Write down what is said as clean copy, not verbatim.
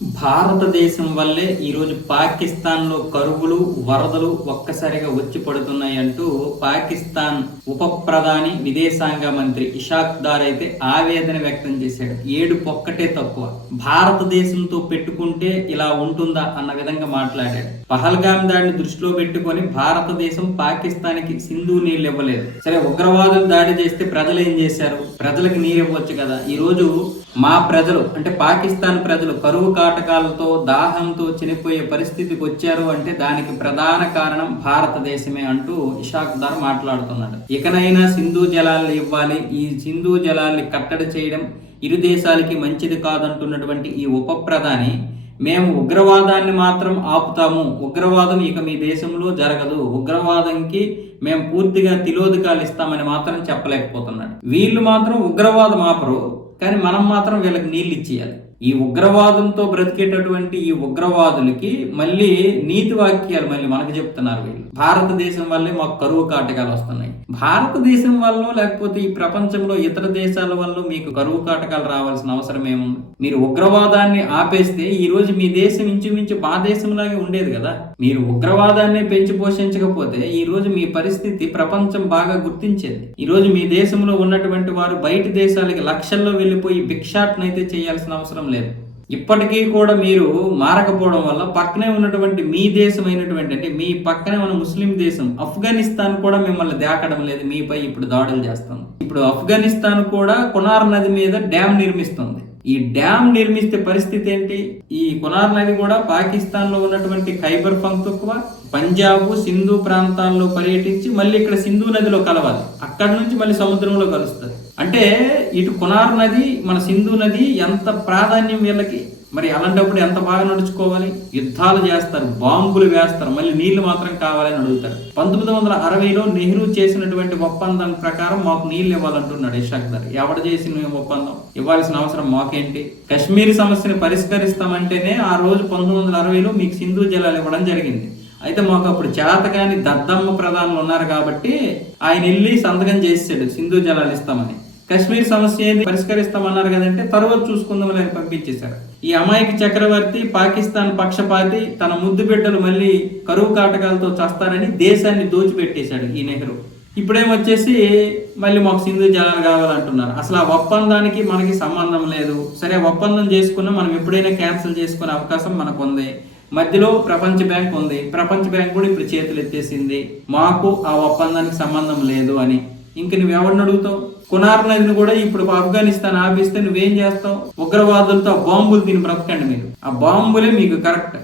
భారతదేశం వల్లే ఈరోజు పాకిస్తాన్లో కరువులు వరదలు ఒక్కసారిగా వచ్చి పడుతున్నాయి అంటూ పాకిస్తాన్ ఉప ప్రధాని విదేశాంగ మంత్రి ఇషాక్ దార్ అయితే ఆవేదన వ్యక్తం చేశాడు. ఏడుపు ఒక్కటే తక్కువ, భారతదేశంతో పెట్టుకుంటే ఇలా ఉంటుందా అన్న విధంగా మాట్లాడాడు. పహల్గాం దాడిని దృష్టిలో పెట్టుకొని భారతదేశం పాకిస్తాన్కి సింధు నీళ్ళు ఇవ్వలేదు. సరే, ఉగ్రవాదులు దాడి చేస్తే ప్రజలు ఏం చేశారు? ప్రజలకు నీరు ఇవ్వచ్చు కదా. ఈ రోజు మా ప్రజలు అంటే పాకిస్తాన్ ప్రజలు కరువు కాటకాలతో దాహంతో చనిపోయే పరిస్థితికి వచ్చారు అంటే దానికి ప్రధాన కారణం భారతదేశమే అంటూ ఇషాక్ దార్ మాట్లాడుతున్నాడు. ఇకనైనా సింధు జలాలను ఇవ్వాలి, ఈ సింధు జలాల్ని కట్టడి చేయడం ఇరు దేశాలకి మంచిది కాదంటున్నటువంటి ఈ ఉప ప్రధాని మేము ఉగ్రవాదాన్ని మాత్రం ఆపుతాము, ఉగ్రవాదం ఇక మీ దేశంలో జరగదు, ఉగ్రవాదంకి మేము పూర్తిగా తిలోదకాలు ఇస్తామని మాత్రం చెప్పలేకపోతున్నాడు. వీళ్ళు మాత్రం ఉగ్రవాదం ఆపరు, కానీ మనం మాత్రం వీళ్ళకి నీళ్ళు ఇచ్చేయాలి. ఈ ఉగ్రవాదంతో బ్రతికేటటువంటి ఈ ఉగ్రవాదులకి మళ్ళీ నీతి వాక్యాలు మళ్ళీ మనకు చెప్తున్నారు. వీళ్ళు భారతదేశం వల్లే మాకు కరువు కాటకాలు వస్తున్నాయి. భారతదేశం వల్ల లేకపోతే ఈ ప్రపంచంలో ఇతర దేశాల వల్ల మీకు కరువు కాటకాలు రావాల్సిన అవసరం ఏముంది? మీరు ఉగ్రవాదాన్ని ఆపేస్తే ఈ రోజు మీ దేశం ఇంచుమించు మా దేశంలాగే ఉండేది కదా. మీరు ఉగ్రవాదాన్ని పెంచి పోషించకపోతే ఈ రోజు మీ పరిస్థితి ప్రపంచం బాగా గుర్తించేది. ఈ రోజు మీ దేశంలో ఉన్నటువంటి వారు బయట దేశాలకి లక్షల్లో వెళ్ళిపోయి భిక్షాటనైతే చేయాల్సిన అవసరం లేదు. ఇప్పటికీ కూడా మీరు మారకపోవడం వల్ల పక్కనే ఉన్నటువంటి మీ దేశం అయినటువంటి అంటే మీ పక్కనే ఉన్న ముస్లిం దేశం ఆఫ్ఘనిస్తాన్ కూడా మిమ్మల్ని దాకడం లేదు, మీపై ఇప్పుడు దాడులు చేస్తుంది. ఇప్పుడు ఆఫ్ఘనిస్తాన్ కూడా కునార్ నది మీద డ్యామ్ నిర్మిస్తుంది. ఈ డ్యామ్ నిర్మిస్తే పరిస్థితి ఏంటి? ఈ కునార్ నది కూడా పాకిస్తాన్ లో ఉన్నటువంటి ఖైబర్ పఖ్తూన్ఖ్వా, పంజాబ్, సింధు ప్రాంతాల్లో పర్యటించి మళ్ళీ ఇక్కడ సింధు నదిలో కలవాలి. అక్కడ నుంచి మళ్ళీ సముద్రంలో కలుస్తుంది. అంటే ఇటు కునార్ నది మన సింధు నది ఎంత ప్రాధాన్యం వీళ్ళకి. మరి అలాంటప్పుడు ఎంత బాగా నడుచుకోవాలి? యుద్ధాలు చేస్తారు, బాంబులు వేస్తారు, మళ్ళీ నీళ్లు మాత్రం కావాలని అడుగుతారు. 1960లో నెహ్రూ చేసినటువంటి ఒప్పందం ప్రకారం మాకు నీళ్లు ఇవ్వాలంటున్నాడు ఇషాక్ దార్. ఎవడు చేసిన ఒప్పందం? ఇవ్వాల్సిన అవసరం మాకేంటి? కశ్మీర్ సమస్యను పరిష్కరిస్తామంటేనే ఆ రోజు 1960లో మీకు సింధు జలాలు ఇవ్వడం జరిగింది. అయితే మాకు అప్పుడు చేతకాని దద్దమ్మ ప్రధానులు ఉన్నారు కాబట్టి ఆయన వెళ్ళి సంతకం చేసాడు సింధు జలాలు ఇస్తామని. కశ్మీర్ సమస్య ఏది పరిష్కరిస్తామన్నారు కదంటే తర్వాత చూసుకుందామని ఆయన పంపించేశారు. ఈ అమాయక చక్రవర్తి పాకిస్తాన్ పక్షపాతి తన ముద్దు బిడ్డలు మళ్ళీ కరువు కాటకాలతో చస్తారని దేశాన్ని దోచిపెట్టేశాడు ఈ నెహ్రూ. ఇప్పుడేమొచ్చేసి మళ్ళీ మాకు సింధు జలాలు కావాలంటున్నారు. అసలు ఆ ఒప్పందానికి మనకి సంబంధం లేదు. సరే, ఒప్పందం చేసుకున్నా మనం ఎప్పుడైనా క్యాన్సిల్ చేసుకునే అవకాశం మనకు ఉంది. మధ్యలో ప్రపంచ బ్యాంక్ ఉంది, ప్రపంచ బ్యాంక్ కూడా ఇప్పుడు చేతులు ఎత్తేసింది మాకు ఆ ఒప్పందానికి సంబంధం లేదు అని. ఇంక నువ్వెవరిని అడుగుతావు? కునార్ నదిని కూడా ఇప్పుడు ఆఫ్ఘనిస్తాన్ ఆపిస్తే నువ్వేం చేస్తావు? ఉగ్రవాదులతో బాంబులు తిని బ్రతకండి మీరు. ఆ బాంబులే మీకు కరెక్ట్.